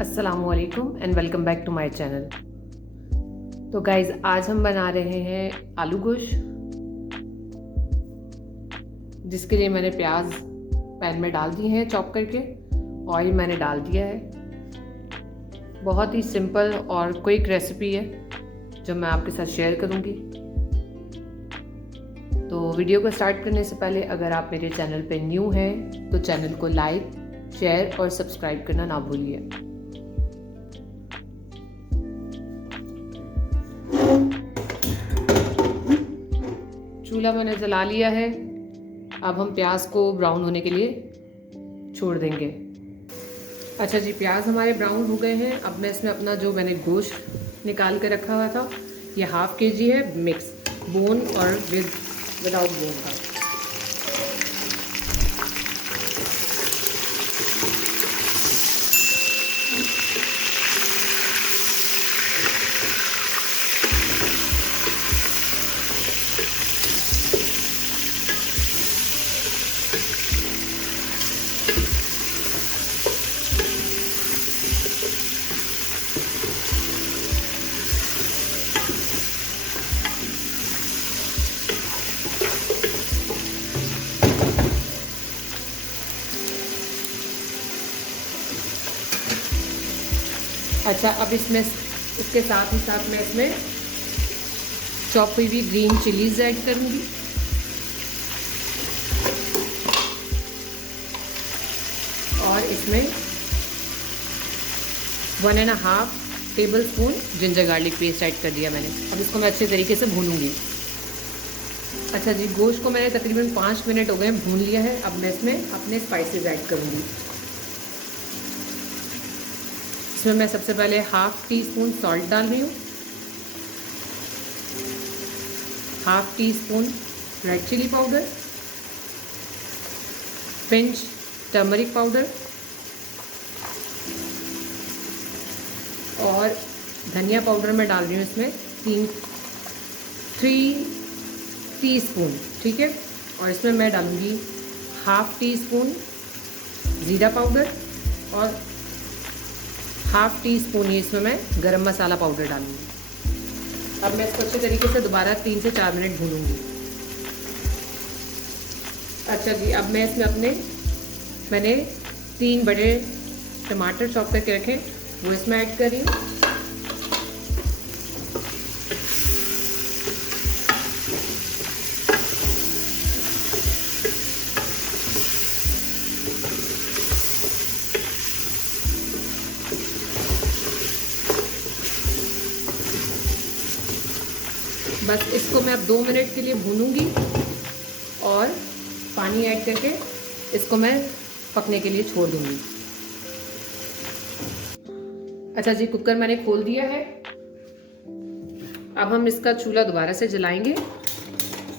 अस्सलामुअलैकुम and welcome back to my channel. तो guys, आज हम बना रहे हैं आलू गोश्त, जिसके लिए मैंने प्याज पैन में डाल दिए हैं चॉप करके। ऑयल मैंने डाल दिया है। बहुत ही सिंपल और क्विक रेसिपी है जो मैं आपके साथ शेयर करूंगी। तो वीडियो को स्टार्ट करने से पहले अगर आप मेरे चैनल पे न्यू हैं तो चैनल को लाइक, शेयर और सब्सक्राइब करना ना भूलिए। चूल्हा मैंने जला लिया है। अब हम प्याज को ब्राउन होने के लिए छोड़ देंगे। अच्छा जी, प्याज हमारे ब्राउन हो गए हैं। अब मैं इसमें अपना जो मैंने गोश्त निकाल के रखा हुआ था, ये हाफ kg है, मिक्स बोन और विदाउट बोन का। अच्छा, अब इसके साथ ही साथ मैं इसमें चॉप हुई हुई ग्रीन चिलीज ऐड करूँगी। और इसमें 1.5 table spoon ginger garlic paste add कर दिया मैंने। अब इसको मैं अच्छे तरीके से भूनूंगी। अच्छा जी, गोश्त को मैंने तकरीबन 5 मिनट हो गए भून लिया है। अब मैं इसमें अपने स्पाइसेस ऐड करूँगी। इसमें मैं सबसे पहले हाफ टी स्पून सॉल्ट डाल रही हूँ, half teaspoon red chilli powder, pinch turmeric powder और धनिया पाउडर मैं डाल रही हूँ इसमें 3 टीस्पून, ठीक है। और इसमें मैं डालूँगी हाफ टी स्पून ज़ीरा पाउडर और हाफ टी स्पून ही इसमें मैं गरम मसाला पाउडर डालूँगी। अब मैं इसको अच्छे तरीके से दोबारा 3 से 4 मिनट भूनूँगी। अच्छा जी, अब मैं इसमें मैंने 3 बड़े टमाटर चॉप करके रखे वो इसमें ऐड कर रही हूँ। बस इसको मैं अब 2 मिनट के लिए भूनूंगी और पानी ऐड करके इसको मैं पकने के लिए छोड़ दूंगी। अच्छा जी, कुकर मैंने खोल दिया है। अब हम इसका चूल्हा दोबारा से जलाएंगे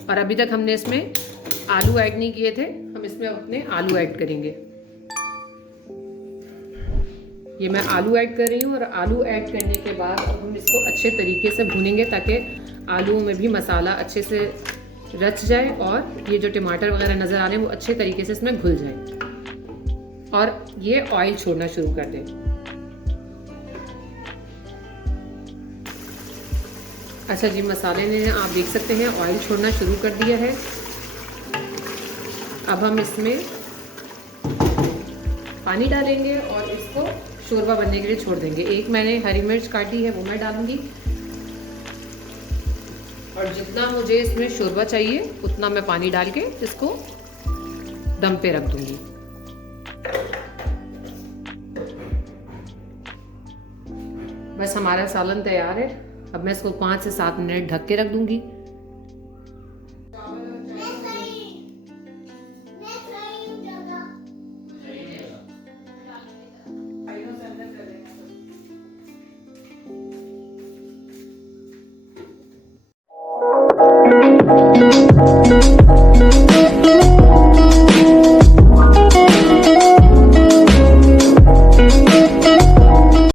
और अभी तक हमने इसमें आलू ऐड नहीं किए थे, हम इसमें अपने आलू ऐड करेंगे। ये मैं आलू ऐड कर रही हूँ और आलू ऐड करने के बाद अब हम इसको अच्छे तरीके से भूनेंगे ताकि आलूओं में भी मसाला अच्छे से रच जाए और ये जो टमाटर वगैरह नज़र आ रहे हैं वो अच्छे तरीके से इसमें घुल जाए और ये ऑयल छोड़ना शुरू कर दें। अच्छा जी, मसाले ने आप देख सकते हैं ऑयल छोड़ना शुरू कर दिया है। अब हम इसमें पानी डालेंगे और इसको शोरबा बनने के लिए छोड़ देंगे। एक मैंने हरी मिर्च काटी है वो मैं डालूंगी और जितना मुझे इसमें शोरबा चाहिए उतना मैं पानी डाल के इसको दम पे रख दूंगी। बस हमारा सालन तैयार है। अब मैं इसको 5 से 7 मिनट ढक के रख दूंगी।